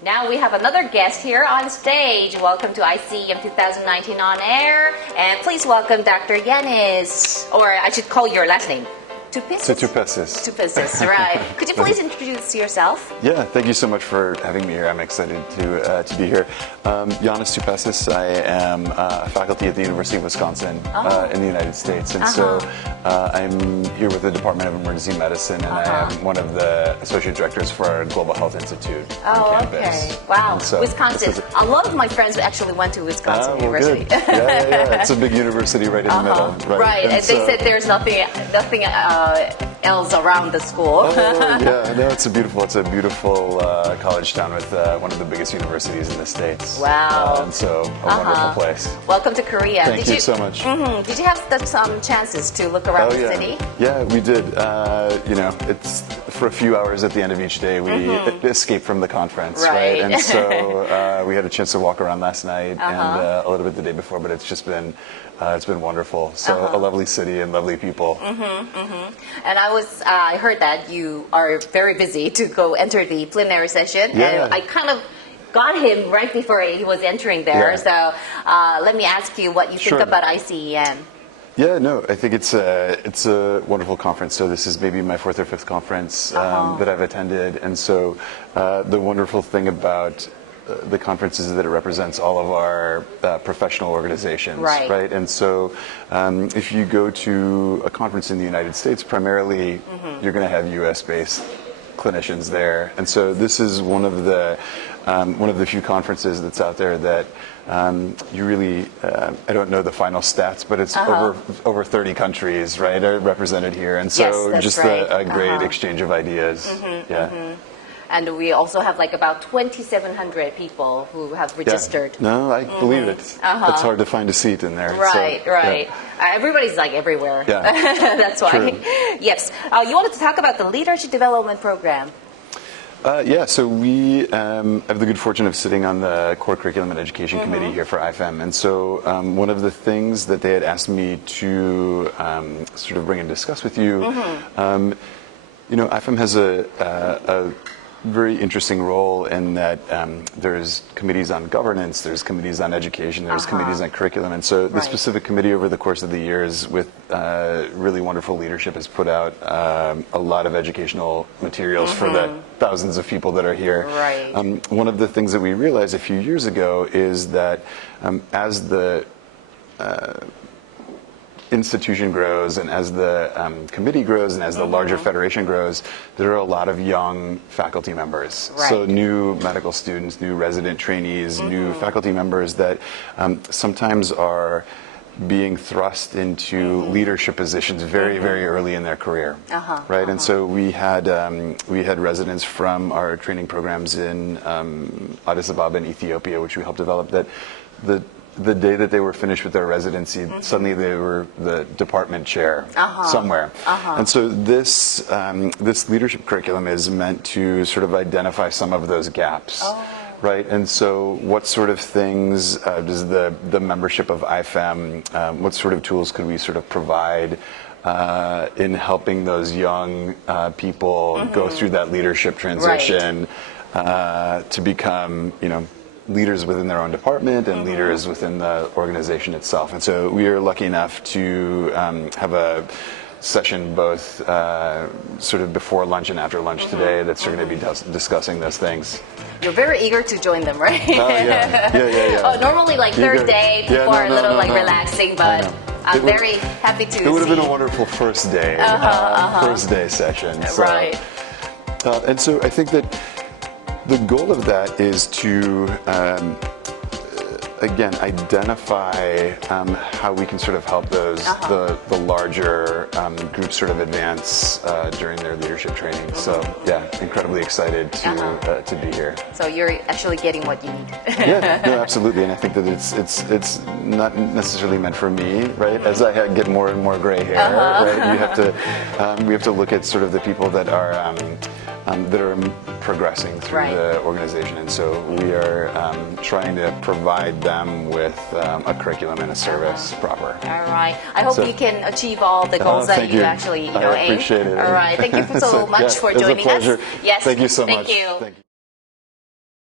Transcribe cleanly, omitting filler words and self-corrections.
Now we have another guest here on stage. Welcome to ICEM 2019 On Air. And please welcome Dr. Janis, or I should call your last name. Tupesis? Tupesis. Tupesis, right. Could you please introduce yourself? Yeah, thank you so much for having me here. I'm excited to be here. Janis Tupesis. I am faculty at the University of Wisconsin in the United States. And so I'm here with the Department of Emergency Medicine, and I am one of the associate directors for our Global Health Institute on campus. Okay. Wow. So Wisconsin. A lot of my friends actually went to Wisconsin University. Good. Yeah. It's a big university right in the middle. Right. And they said there's nothing else around the school. No, it's a beautiful college town with one of the biggest universities in the States. Wow. And so a wonderful place. Welcome to Korea. Thank you so much. Did you have some chances to look around the city? Yeah, we did. It's for a few hours at the end of each day we escape from the conference, right? And so we had a chance to walk around last night and a little bit the day before, but it's just been wonderful. So a lovely city and lovely people. And I heard that you are very busy to go enter the plenary session, and I kind of got him right before he was entering there. So let me ask you what you think about ICEM. Yeah, no, I think it's a wonderful conference. So this is maybe my fourth or fifth conference that I've attended, and so the wonderful thing about the conference is that it represents all of our professional organizations, right? And so if you go to a conference in the United States, primarily you're going to have U.S.-based clinicians there, and so this is one of the few conferences that's out there that you really, I don't know the final stats, but it's over 30 countries, right, are represented here, and so just a great exchange of ideas. And we also have like about 2,700 people who have registered. Yeah. No, I believe it. It's hard to find a seat in there. Right. Yeah. Everybody's like everywhere. Yeah. That's why. True. Yes. You wanted to talk about the Leadership Development Program. So we have the good fortune of sitting on the Core Curriculum and Education Committee here for IFEM. And so one of the things that they had asked me to sort of bring and discuss with you, IFEM has a very interesting role in that there's committees on governance, there's committees on education, there's committees on curriculum, and so the specific committee over the course of the years with really wonderful leadership has put out a lot of educational materials for the thousands of people that are here. One of the things that we realized a few years ago is that as the institution grows and as the committee grows and as the larger federation grows, there are a lot of young faculty members. So new medical students, new resident trainees, new faculty members that sometimes are being thrust into leadership positions very, very early in their career, right? And so we had residents from our training programs in Addis Ababa in Ethiopia, which we helped develop, that the day that they were finished with their residency, suddenly they were the department chair somewhere. And so this leadership curriculum is meant to sort of identify some of those gaps. Right, and so what sort of things does the membership of IFEM, what sort of tools could we sort of provide in helping those young people go through that leadership transition to become, leaders within their own department and leaders within the organization itself. And so we are lucky enough to have a session both sort of before lunch and after lunch today that's going to be discussing those things. You're very eager to join them, right? Yeah. Normally, like third day, people are a little relaxing, but I'm very happy to see. It would have been a wonderful first day, first day session. So. And so I think that the goal of that is to again, identify how we can sort of help those the larger groups sort of advance during their leadership training. So yeah, incredibly excited to be here. So you're actually getting what you need. Yeah, no, absolutely, and I think that it's not necessarily meant for me, right? As I get more and more gray hair, right? We have to look at sort of the people that are progressing through the organization, and so we are trying to provide them with a curriculum and a service proper. All right. I hope you can achieve all the goals that you actually aim. I appreciate it. All right. Thank you so much for joining us. Yes. Thank you so much. Thank you.